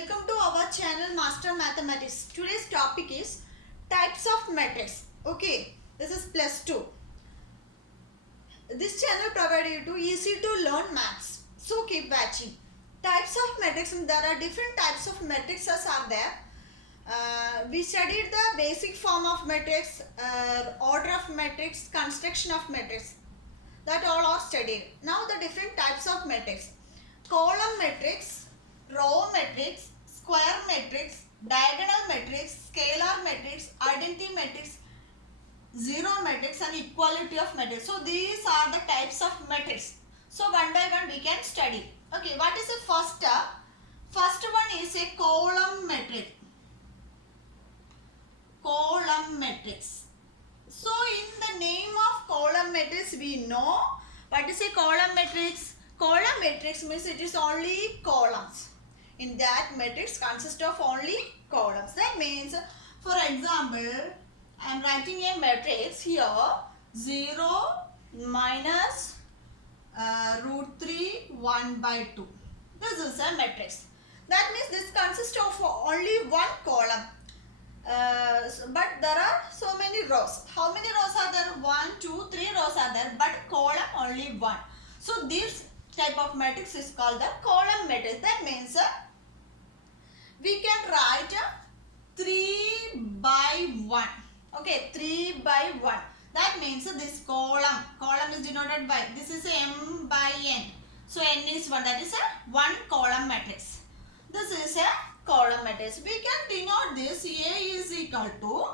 welcome to our channel Master Mathematics. Today's topic is types of matrix. Okay, this is plus 2. This channel provides you to easy to learn maths. So keep watching. Types of matrix. There are different types of matrices are there. We studied the basic form of matrix, order of matrix, construction of matrix. That all are studied. Now the different types of matrix. Column matrix, row matrix, square matrix, diagonal matrix, scalar matrix, identity matrix, zero matrix and equality of matrix. So these are the types of matrix. So one by one we can study. Okay, what is the first? First one is a column matrix. Column matrix. So in the name of column matrix we know what is a column matrix. Column matrix means it is only columns. In that matrix consists of only columns. That means, for example, I am writing a matrix here 0 minus root 3 1 by 2. This is a matrix. That means this consists of only one column. But there are so many rows. How many rows are there? 1, 2, 3 rows are there, but column only one. So this type of matrix is called the column matrix. That means we can write 3 by 1. Okay, 3 by 1. That means this column is denoted by, this is m by n. So n is 1, that is a one column matrix. This is a column matrix. We can denote this A is equal to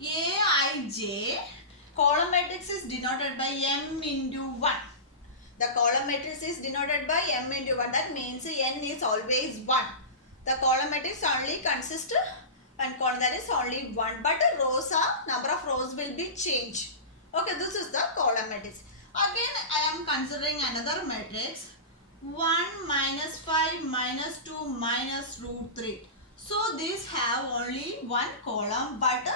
Aij. Column matrix is denoted by m into 1. The column matrix is denoted by m into 1. That means n is always 1. The column matrix only consists one column, that is only 1. But the rows are, number of rows will be changed. Okay, this is the column matrix. Again, I am considering another matrix. 1 minus 5 minus 2 minus root 3. So these have only one column, but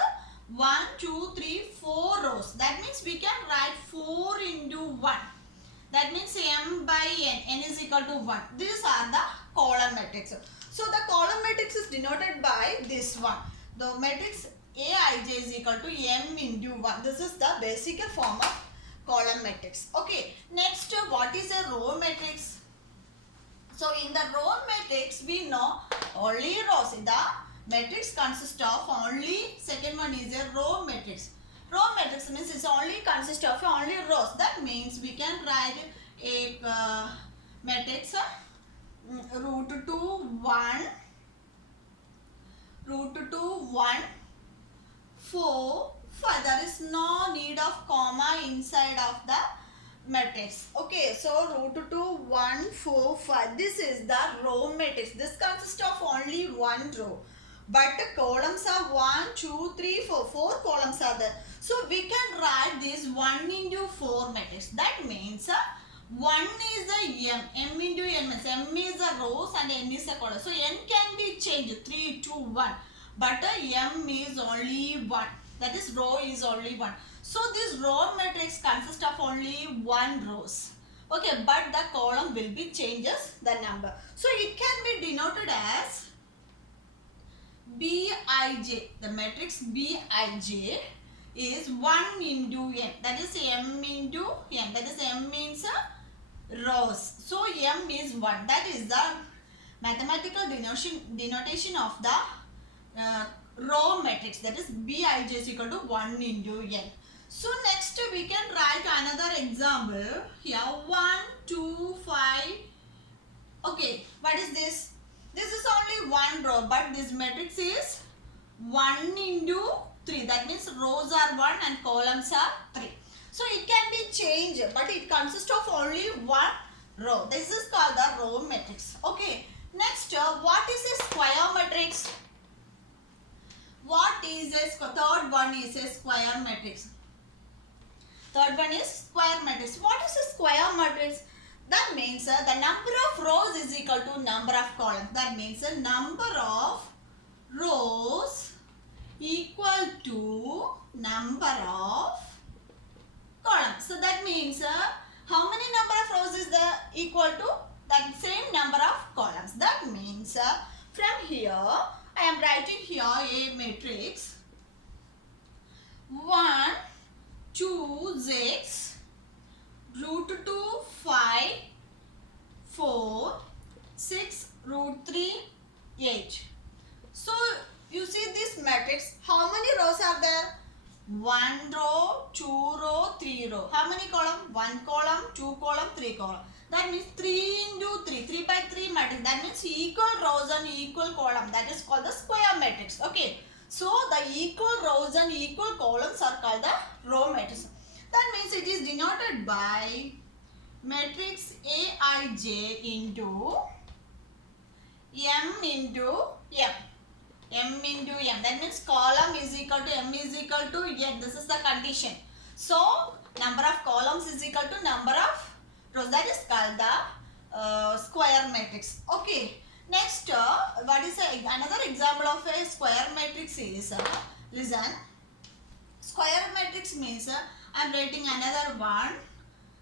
1, 2, 3, 4 rows. That means we can write 4 into 1. That means m by n is equal to 1. These are the column matrix. So the column matrix is denoted by this one. The matrix Aij is equal to m into 1. This is the basic form of column matrix. Okay. Next, what is a row matrix? So in the row matrix, we know only rows. The matrix consists of only, second one is a row matrix. Row matrix means it only consists of only rows. That means we can write a matrix root 2 1 root 2 1 4 5. There is no need of comma inside of the matrix. Okay, so root 2 1 4 5. This is the row matrix. This consists of only one row. But the columns are 1, 2, 3, 4. 4 columns are there. So we can write this 1 into 4 matrix. That means 1 is a m into n means m is a rows and n is a column. So n can be changed 3, 2, 1. But m is only 1. That is row is only 1. So this row matrix consists of only one rows. Okay, but the column will be changes the number. So it can be denoted as Bij. The matrix Bij is 1 into n. That is m into n. That is m means rows. So m is 1. That is the mathematical denotation of the row matrix. That is Bij is equal to 1 into n. So next we can write another example. Here 1, 2, 5. Okay, what is this? This is only one row, but this matrix is 1 into 3. That means rows are 1 and columns are 3. So it can be changed, but it consists of only one row. This is called the row matrix. Okay. Next, what is a square matrix? What is a third one is a square matrix. Third one is square matrix. What is a square matrix? That means the number of rows is equal to number of columns. That means the number of rows equal to number of columns. So that means how many number of rows is equal to that same number of columns. That means here. I am writing here a matrix. 1, 2, 6, root 2, 5, 4, 6, root 3, 8. So you see this matrix. How many rows are there? 1 row, 2 row, 3 row. How many column? 1 column, 2 column, 3 column. That means 3 into 3, 3 by 3 matrix. That means equal rows and equal column. That is called the square matrix. Okay. So the equal rows and equal columns are called the row matrix. That means it is denoted by matrix Aij into M into M. M into M. That means column is equal to M is equal to N. This is the condition. So number of columns is equal to number of rows. That is called the square matrix. Okay. Next, what is another example of a square matrix is, listen, square matrix means, I am writing another one,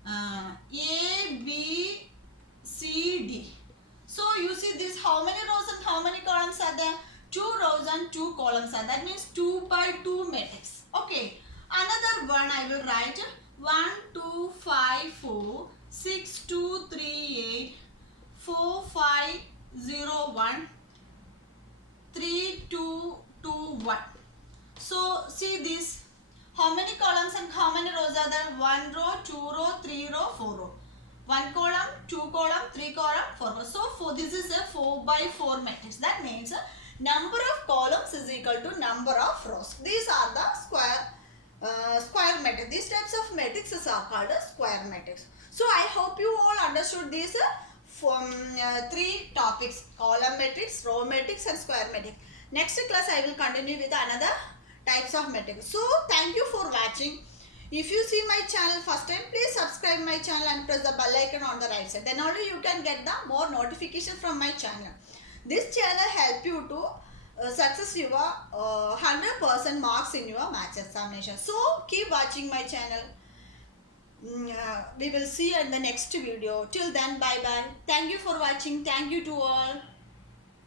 A, B, C, D. So you see this, how many rows and how many columns are there? 2 rows and 2 columns are. That means 2 by 2 matrix. Okay. Another one I will write 1, 2, 5, 4, 6, 2, 3, 8, 4, 5, 0, 1, 3, 2, 2, 1. So see this, how many columns and how many rows are there? 1 row, 2 row, 3 row, 4 row. 1 column, 2 column, 3 column, 4 row. So this is a 4 by 4 matrix. That means number of columns is equal to number of rows. These are the square matrix. These types of matrices are called a square matrix. So I hope you all understood these from 3 topics: column matrix, row matrix and square matrix. Next class I will continue with another types of matrix. So thank you for watching. If you see my channel first time, please subscribe my channel and press the bell icon on the right side. Then only you can get the more notification from my channel. This channel help you to success your 100% marks in your maths examination. So keep watching my channel. We will see you in the next video. Till then, bye bye. Thank you for watching. Thank you to all.